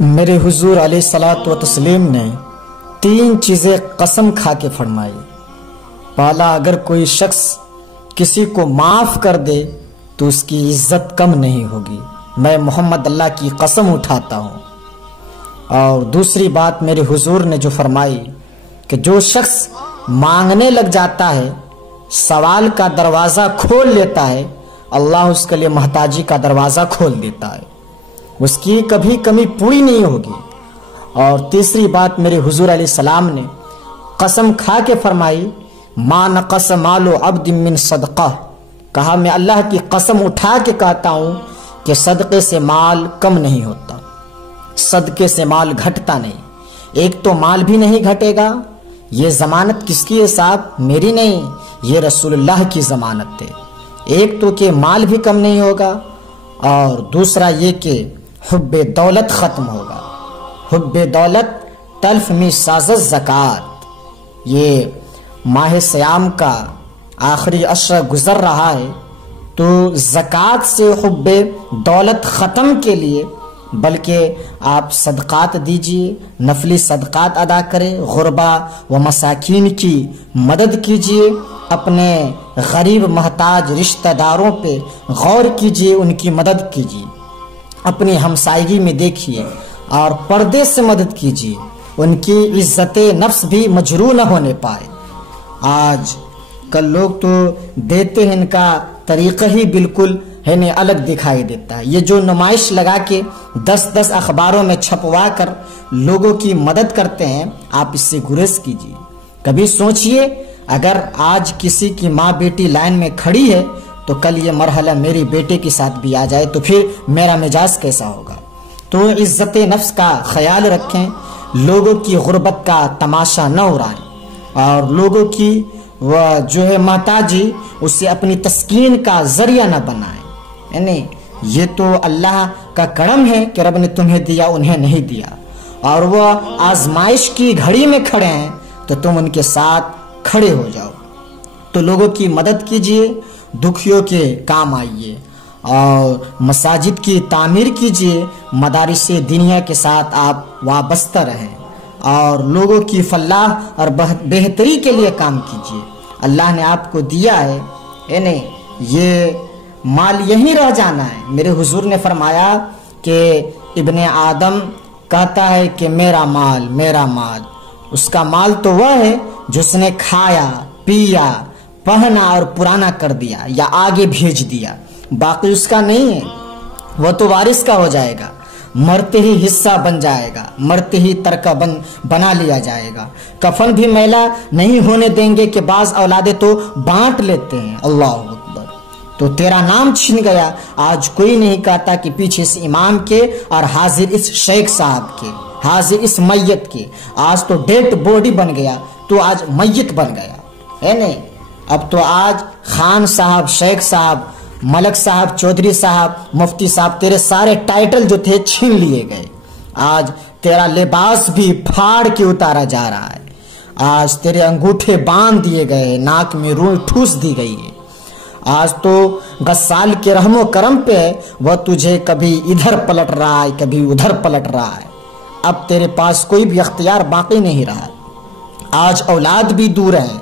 میرے حضور علیہ الصلوۃ والتسلیم نے 3 چیزیں قسم کھا کے فرمائی۔ پہلا، اگر کوئی شخص کسی کو معاف کر دے تو اس کی عزت کم نہیں ہوگی، میں محمد اللہ کی قسم اٹھاتا ہوں۔ اور دوسری بات میرے حضور نے جو فرمائی کہ جو شخص مانگنے لگ جاتا ہے، سوال کا دروازہ کھول لیتا ہے، اللہ اس کے لیے محتاجی کا دروازہ کھول دیتا ہے، اس کی کبھی کمی پوری نہیں ہوگی۔ اور تیسری بات میرے حضور علیہ السلام نے قسم کھا کے فرمائی، ما نقص مال عبد من صدقہ، کہا میں اللہ کی قسم اٹھا کے کہتا ہوں کہ صدقے سے مال کم نہیں ہوتا، صدقے سے مال گھٹتا نہیں۔ ایک تو مال بھی نہیں گھٹے گا، یہ ضمانت کس کی ہے صاحب؟ میری نہیں، یہ رسول اللہ کی ضمانت ہے۔ ایک تو کہ مال بھی کم نہیں ہوگا، اور دوسرا یہ کہ حب دولت ختم ہوگا۔ حب دولت تلف میں سازت زکات۔ یہ ماہ سیام کا آخری عشرہ گزر رہا ہے، تو زکات سے حب دولت ختم کے لیے بلکہ آپ صدقات دیجئے، نفلی صدقات ادا کریں، غربا و مساکین کی مدد کیجئے، اپنے غریب محتاج رشتہ داروں پہ غور کیجئے، ان کی مدد کیجئے، اپنی ہمسائیگی میں دیکھیے اور پردے سے مدد کیجئے، ان کی عزت نفس بھی مجروح نہ ہونے پائے۔ آج کل لوگ تو دیتے ہیں، ان کا طریقہ ہی بالکل ہے نہیں الگ دکھائی دیتا ہے۔ یہ جو نمائش لگا کے 10 اخباروں میں چھپوا کر لوگوں کی مدد کرتے ہیں، آپ اس سے گریز کیجئے۔ کبھی سوچئے اگر آج کسی کی ماں بیٹی لائن میں کھڑی ہے تو کل یہ مرحلہ میری بیٹے کے ساتھ بھی آ جائے تو پھر میرا مزاج کیسا ہوگا؟ تو عزت نفس کا خیال رکھیں، لوگوں کی غربت کا تماشا نہ اڑائیں، اور لوگوں کی وہ جو ہے محتاجی اسے اپنی تسکین کا ذریعہ نہ بنائیں۔ یعنی یہ تو اللہ کا کرم ہے کہ رب نے تمہیں دیا، انہیں نہیں دیا، اور وہ آزمائش کی گھڑی میں کھڑے ہیں تو تم ان کے ساتھ کھڑے ہو جاؤ۔ تو لوگوں کی مدد کیجئے، دکھیوں کے کام آئیے، اور مساجد کی تعمیر کیجئے، مدارس دینیا کے ساتھ آپ وابستہ رہیں، اور لوگوں کی فلاح اور بہتری کے لیے کام کیجئے۔ اللہ نے آپ کو دیا ہے، یعنی یہ مال یہیں رہ جانا ہے۔ میرے حضور نے فرمایا کہ ابن آدم کہتا ہے کہ میرا مال میرا مال، اس کا مال تو وہ ہے جس نے کھایا پیا پہنا اور پرانا کر دیا یا آگے بھیج دیا، باقی اس کا نہیں ہے، وہ تو وارث کا ہو جائے گا، مرتے ہی حصہ بن جائے گا، مرتے ہی ترکہ بنا لیا جائے گا۔ کفن بھی میلا نہیں ہونے دیں گے کہ بعض اولادیں تو بانٹ لیتے ہیں، اللہ اکبر، تو تیرا نام چھن گیا۔ آج کوئی نہیں کہتا کہ پیچھے اس امام کے اور حاضر اس شیخ صاحب کے، حاضر اس میت کے، آج تو ڈیڈ باڈی بن گیا، تو آج میت بن گیا ہے نہیں۔ اب تو آج خان صاحب، شیخ صاحب، ملک صاحب، چودھری صاحب، مفتی صاحب، تیرے سارے ٹائٹل جو تھے چھین لیے گئے۔ آج تیرا لباس بھی پھاڑ کے اتارا جا رہا ہے، آج تیرے انگوٹھے باندھ دیے گئے، ناک میں روئی ٹھوس دی گئی ہے۔ آج تو غسال کے رحم و کرم پہ وہ تجھے کبھی ادھر پلٹ رہا ہے، کبھی ادھر پلٹ رہا ہے۔ اب تیرے پاس کوئی بھی اختیار باقی نہیں رہا۔ آج اولاد بھی دور ہیں،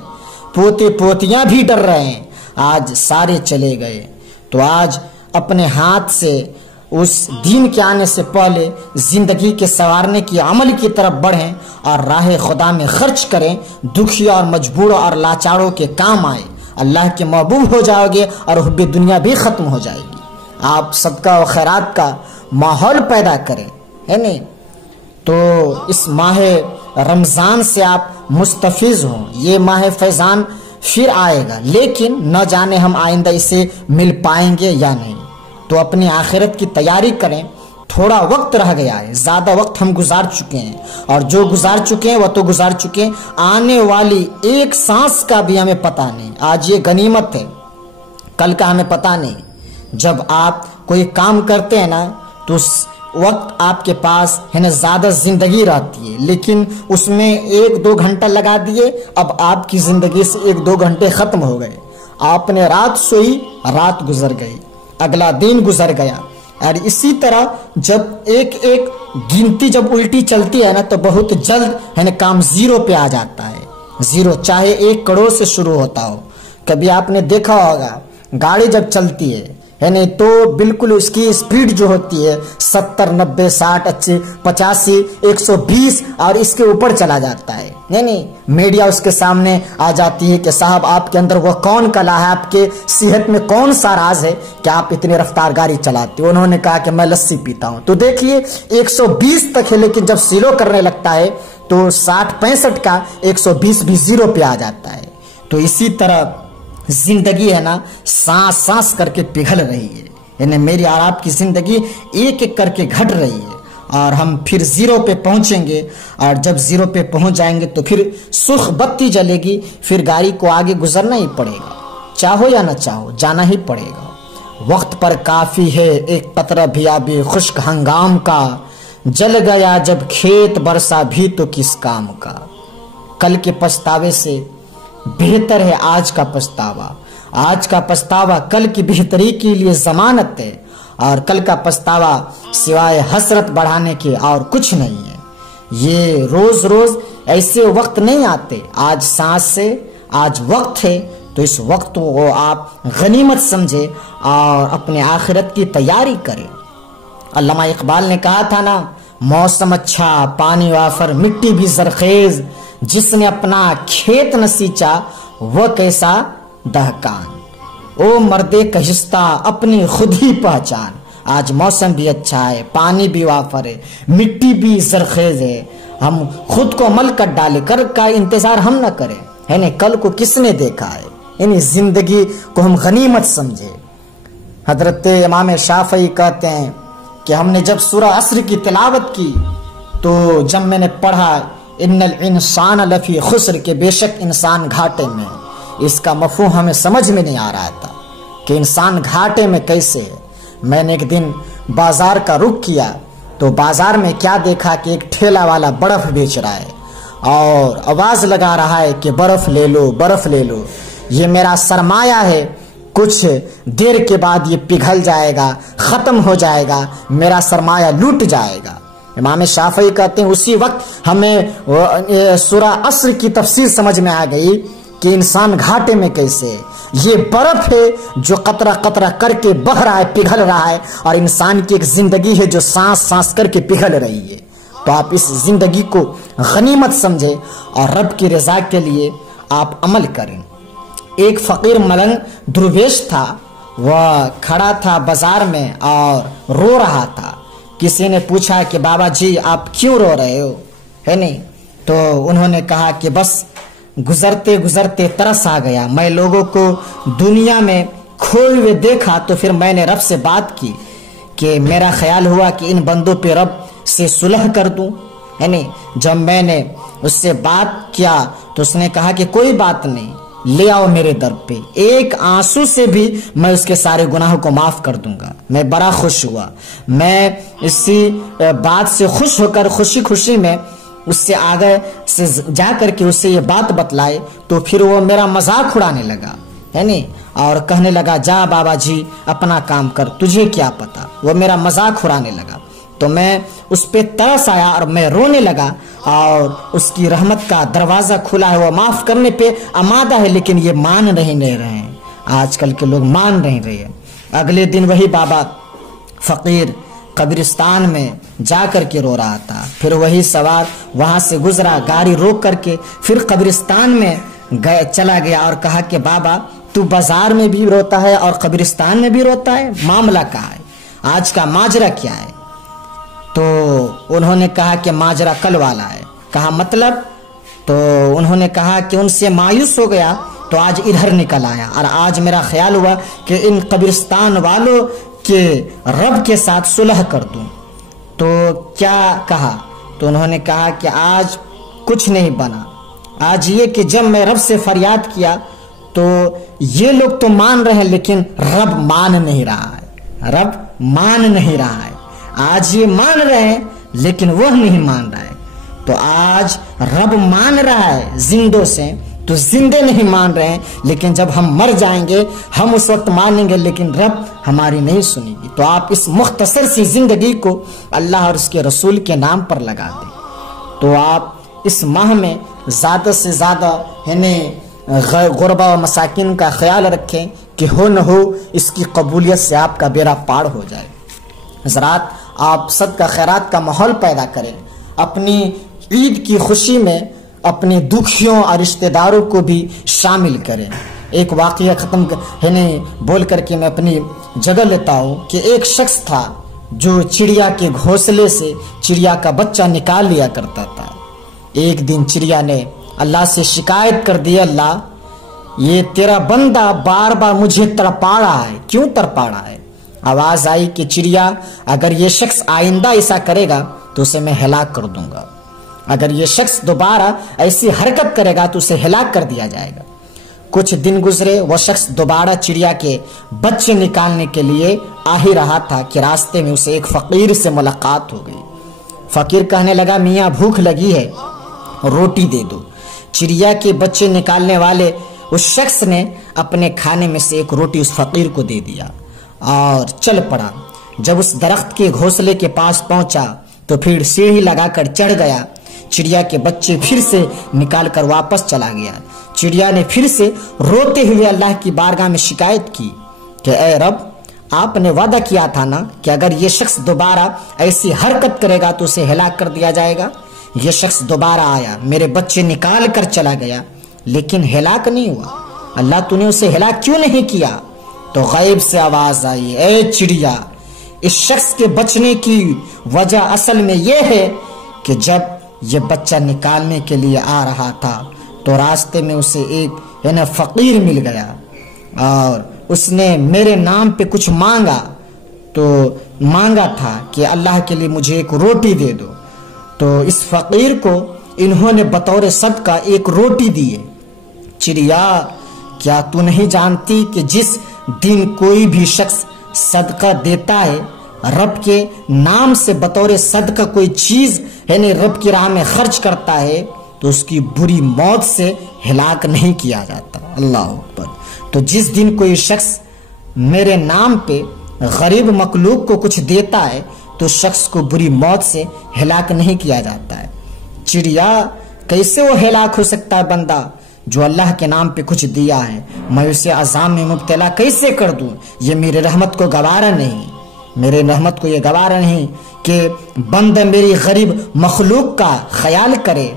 پوتے پوتیاں بھی ڈر رہے ہیں، آج سارے چلے گئے۔ تو آج اپنے ہاتھ سے اس دین کے آنے سے پہلے زندگی کے سنوارنے کی عمل کی طرف بڑھیں اور راہ خدا میں خرچ کریں، دکھیوں اور مجبوروں اور لاچاروں کے کام آئے، اللہ کے محبوب ہو جاؤ گے اور حب دنیا بھی ختم ہو جائے گی۔ آپ صدقہ و خیرات کا ماحول پیدا کریں، ہے نہیں؟ تو اس ماہ رمضان سے آپ مستفیض ہوں۔ یہ ماہ فیضان پھر آئے گا، لیکن نہ جانے ہم آئندہ اسے مل پائیں گے یا نہیں، تو اپنی آخرت کی تیاری کریں۔ تھوڑا وقت رہ گیا ہے، زیادہ وقت ہم گزار چکے ہیں، اور جو گزار چکے ہیں وہ تو گزار چکے ہیں، آنے والی ایک سانس کا بھی ہمیں پتہ نہیں۔ آج یہ غنیمت ہے، کل کا ہمیں پتہ نہیں۔ جب آپ کوئی کام کرتے ہیں نا تو اس وقت آپ کے پاس ہے نا زیادہ زندگی رہتی ہے، لیکن اس میں 1-2 گھنٹہ لگا دیے، اب آپ کی زندگی سے 1-2 گھنٹے ختم ہو گئے۔ آپ نے رات سوئی، رات گزر گئی، اگلا دن گزر گیا، اور اسی طرح جب ایک ایک گنتی جب الٹی چلتی ہے نا تو بہت جلد ہے نا کام زیرو پہ آ جاتا ہے. زیرو چاہے 1 کروڑ سے شروع ہوتا ہو. کبھی آپ نے دیکھا ہوگا گاڑی جب چلتی ہے یعنی تو بالکل اس کی اسپیڈ جو ہوتی ہے 70 90 60 85 120 اور اس کے اوپر چلا جاتا ہے. یعنی میڈیا اس کے سامنے آ جاتی ہے کہ صاحب آپ کے اندر وہ کون کلا ہے, آپ کے صحت میں کون سا راز ہے کہ آپ اتنی رفتار گاڑی چلاتے ہو. انہوں نے کہا کہ میں لسی پیتا ہوں. تو دیکھیے 120 تک ہے لیکن جب سلو کرنے لگتا ہے تو 60 65 کا 120 بھی زیرو پہ آ جاتا ہے. تو اسی طرح زندگی ہے نا سانس سانس کر کے پگھل رہی ہے. یعنی میری اور آپ کی زندگی ایک ایک کر کے گھٹ رہی ہے اور ہم پھر زیرو پہ پہنچیں گے. اور جب زیرو پہ پہنچ جائیں گے تو پھر سرخ بتی جلے گی, پھر گاڑی کو آگے گزرنا ہی پڑے گا, چاہو یا نہ چاہو جانا ہی پڑے گا. وقت پر کافی ہے ایک قطرہ بھی آبی خشک ہنگام کا, جل گیا جب کھیت برسا بھی تو کس کام کا. کل کے پچھتاوے سے بہتر ہے آج کا پچھتاوا. آج کا پچھتاوا کل کی بہتری کے لیے ضمانت ہے, اور کل کا پچھتاوا سوائے حسرت بڑھانے کے اور کچھ نہیں ہے. یہ روز روز ایسے وقت نہیں آتے. آج سانس سے آج وقت ہے تو اس وقت کو آپ غنیمت سمجھے اور اپنے آخرت کی تیاری کریں. علامہ اقبال نے کہا تھا نا, موسم اچھا پانی وافر مٹی بھی زرخیز, جس نے اپنا کھیت نہ سینچا وہ کیسا دہقان. او مردے کہستہ اپنی خود ہی پہچان. آج موسم بھی اچھا ہے, پانی بھی وافر ہے, مٹی بھی زرخیز ہے. ہم خود کو عمل کر ڈالے, کر کا انتظار ہم نہ کریں. یعنی کل کو کس نے دیکھا ہے. یعنی زندگی کو ہم غنیمت سمجھے. حضرت امام شافعی کہتے ہیں کہ ہم نے جب سورہ عصر کی تلاوت کی تو جب میں نے پڑھا ان الانسان لفی خسر, کے بے شک انسان گھاٹے میں, اس کا مفہوم ہمیں سمجھ میں نہیں آ رہا تھا کہ انسان گھاٹے میں کیسے ہے. میں نے ایک دن بازار کا رخ کیا تو بازار میں کیا دیکھا کہ ایک ٹھیلا والا برف بیچ رہا ہے اور آواز لگا رہا ہے کہ برف لے لو برف لے لو, یہ میرا سرمایہ ہے, کچھ دیر کے بعد یہ پگھل جائے گا, ختم ہو جائے گا, میرا سرمایہ لوٹ جائے گا. امام شافعی کہتے ہیں اسی وقت ہمیں سورہ عصر کی تفسیر سمجھ میں آ گئی کہ انسان گھاٹے میں کیسے. یہ برف ہے جو قطرہ قطرہ کر کے بہہ رہا ہے, پگھل رہا ہے, اور انسان کی ایک زندگی ہے جو سانس سانس کر کے پگھل رہی ہے. تو آپ اس زندگی کو غنیمت سمجھے اور رب کی رضا کے لیے آپ عمل کریں. ایک فقیر ملنگ درویش تھا, وہ کھڑا تھا بازار میں اور رو رہا تھا. کسی نے پوچھا کہ بابا جی آپ کیوں رو رہے ہو, ہے نہیں؟ تو انہوں نے کہا کہ بس گزرتے گزرتے ترس آ گیا, میں لوگوں کو دنیا میں کھوئے ہوئے دیکھا تو پھر میں نے رب سے بات کی کہ میرا خیال ہوا کہ ان بندوں پہ رب سے صلح کر دوں, ہے نہیں؟ جب میں نے اس سے بات کیا تو اس نے کہا کہ کوئی بات نہیں, لے آؤ میرے در پہ, ایک آنسو سے بھی میں اس کے سارے گناہوں کو معاف کر دوں گا. میں بڑا خوش ہوا. میں اسی بات سے خوش ہو کر خوشی خوشی میں اس سے آگے سے جا کر کے اس سے یہ بات بتلائے تو پھر وہ میرا مذاق اڑانے لگا, ہے نہیں, اور کہنے لگا جا بابا جی اپنا کام کر, تجھے کیا پتا. وہ میرا مذاق اڑانے لگا تو میں اس پہ ترس آیا اور میں رونے لگا, اور اس کی رحمت کا دروازہ کھلا ہے, وہ معاف کرنے پہ آمادہ ہے, لیکن یہ مان نہیں رہے ہیں. آج کل کے لوگ مان نہیں رہے ہیں. اگلے دن وہی بابا فقیر قبرستان میں جا کر کے رو رہا تھا. پھر وہی سوار وہاں سے گزرا, گاڑی روک کر کے پھر قبرستان میں چلا گیا اور کہا کہ بابا تو بازار میں بھی روتا ہے اور قبرستان میں بھی روتا ہے, معاملہ کیا ہے, آج کا ماجرا کیا ہے؟ تو انہوں نے کہا کہ ماجرا کل والا ہے. کہا مطلب؟ تو انہوں نے کہا کہ ان سے مایوس ہو گیا تو آج ادھر نکل آیا, اور آج میرا خیال ہوا کہ ان قبرستان والوں کے رب کے ساتھ صلح کر دوں. تو کیا کہا؟ تو انہوں نے کہا کہ آج کچھ نہیں بنا. آج یہ کہ جب میں رب سے فریاد کیا تو یہ لوگ تو مان رہے ہیں لیکن رب مان نہیں رہا ہے, رب مان نہیں رہا ہے. آج یہ مان رہے ہیں لیکن وہ نہیں مان رہا ہے. تو آج رب مان رہا ہے زندوں سے تو زندے نہیں مان رہے ہیں، لیکن جب ہم مر جائیں گے ہم اس وقت مانیں گے، لیکن رب ہماری نہیں سنیں گی۔ تو آپ اس مختصر سی زندگی کو اللہ اور اس کے رسول کے نام پر لگا دیں۔ تو آپ اس ماہ میں زیادہ سے زیادہ غربا و مساکین کا خیال رکھیں کہ ہو نہ ہو اس کی قبولیت سے آپ کا بیڑا پار ہو جائے۔ حضرات، آپ صدقہ خیرات کا ماحول پیدا کریں، اپنی عید کی خوشی میں اپنے دکھیوں اور رشتہ داروں کو بھی شامل کریں۔ ایک واقعہ بول کر کے میں اپنی جگہ لیتا ہوں کہ ایک شخص تھا جو چڑیا کے گھونسلے سے چڑیا کا بچہ نکال لیا کرتا تھا۔ ایک دن چڑیا نے اللہ سے شکایت کر دی، اللہ یہ تیرا بندہ بار بار مجھے تڑپا رہا ہے، کیوں تڑپا رہا ہے؟ آواز آئی کہ چڑیا، اگر یہ شخص آئندہ ایسا کرے گا تو اسے میں ہلاک کر دوں گا، اگر یہ شخص دوبارہ ایسی حرکت کرے گا تو اسے ہلاک کر دیا جائے گا۔ کچھ دن گزرے، وہ شخص دوبارہ چڑیا کے بچے نکالنے کے لیے آ ہی رہا تھا کہ راستے میں اسے ایک فقیر سے ملاقات ہو گئی۔ فقیر کہنے لگا، میاں بھوک لگی ہے، روٹی دے دو۔ چڑیا کے بچے نکالنے والے اس شخص نے اپنے کھانے میں سے ایک روٹی اس فقیر کو دے دیا اور چل پڑا۔ جب اس درخت کے گھونسلے کے پاس پہنچا تو پھر سیڑھی لگا کر چڑھ گیا۔ چڑیا کے بچے پھر سے نکال کر واپس چلا گیا۔ چڑیا نے پھر سے روتے ہوئے اللہ کی بارگاہ میں شکایت کی کہ اے رب، آپ نے وعدہ کیا تھا نا کہ اگر یہ شخص دوبارہ ایسی حرکت کرے گا تو اسے ہلاک کر دیا جائے گا۔ یہ شخص دوبارہ آیا، میرے بچے نکال کر چلا گیا، لیکن ہلاک نہیں ہوا۔ اللہ تو نے اسے ہلاک کیوں نہیں کیا؟ تو غیب سے آواز آئی، اے چڑیا، اس شخص کے بچنے کی وجہ اصل میں یہ ہے کہ جب یہ بچہ نکالنے کے لیے آ رہا تھا تو راستے میں اسے ایک فقیر مل گیا اور اس نے میرے نام پہ کچھ مانگا تھا کہ اللہ کے لیے مجھے ایک روٹی دے دو۔ تو اس فقیر کو انہوں نے بطور صدقہ ایک روٹی دی ہے۔ چڑیا، کیا تو نہیں جانتی کہ جس دن کوئی بھی شخص صدقہ دیتا ہے، رب کے نام سے بطور صدقہ کوئی چیز رب کی راہ میں خرچ کرتا ہے، تو اس کی بری موت سے ہلاک نہیں کیا جاتا۔ اللہ اکبر۔ تو جس دن کوئی شخص میرے نام پہ غریب مخلوق کو کچھ دیتا ہے تو شخص کو بری موت سے ہلاک نہیں کیا جاتا ہے۔ چڑیا، کیسے وہ ہلاک ہو سکتا ہے بندہ جو اللہ کے نام پہ کچھ دیا ہے؟ میں اسے عذاب میں مبتلا کیسے کر دوں؟ یہ میرے رحمت کو گوارا نہیں، میرے رحمت کو یہ گوارا نہیں کہ بندہ میری غریب مخلوق کا خیال کرے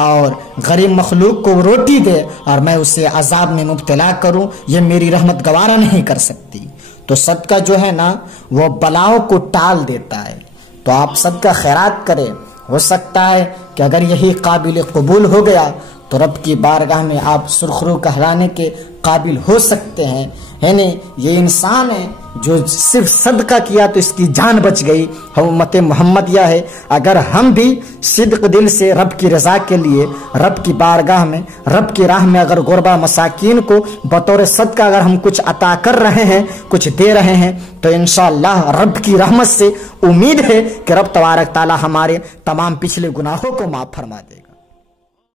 اور غریب مخلوق کو روٹی دے اور میں اسے عذاب میں مبتلا کروں، یہ میری رحمت گوارا نہیں کر سکتی۔ تو صدقہ جو ہے نا وہ بلاؤں کو ٹال دیتا ہے۔ تو آپ صدقہ خیرات کریں، ہو سکتا ہے کہ اگر یہی قابل قبول ہو گیا تو رب کی بارگاہ میں آپ سرخرو کہلانے کے قابل ہو سکتے ہیں۔ یعنی یہ انسان ہے جو صرف صدقہ کیا تو اس کی جان بچ گئی، امت محمدیہ ہے۔ اگر ہم بھی صدق دل سے رب کی رضا کے لیے رب کی بارگاہ میں رب کی راہ میں اگر غربا مساکین کو بطور صدقہ اگر ہم کچھ عطا کر رہے ہیں، کچھ دے رہے ہیں، تو انشاءاللہ رب کی رحمت سے امید ہے کہ رب تبارک تعالی ہمارے تمام پچھلے گناہوں کو معاف فرما دے گا۔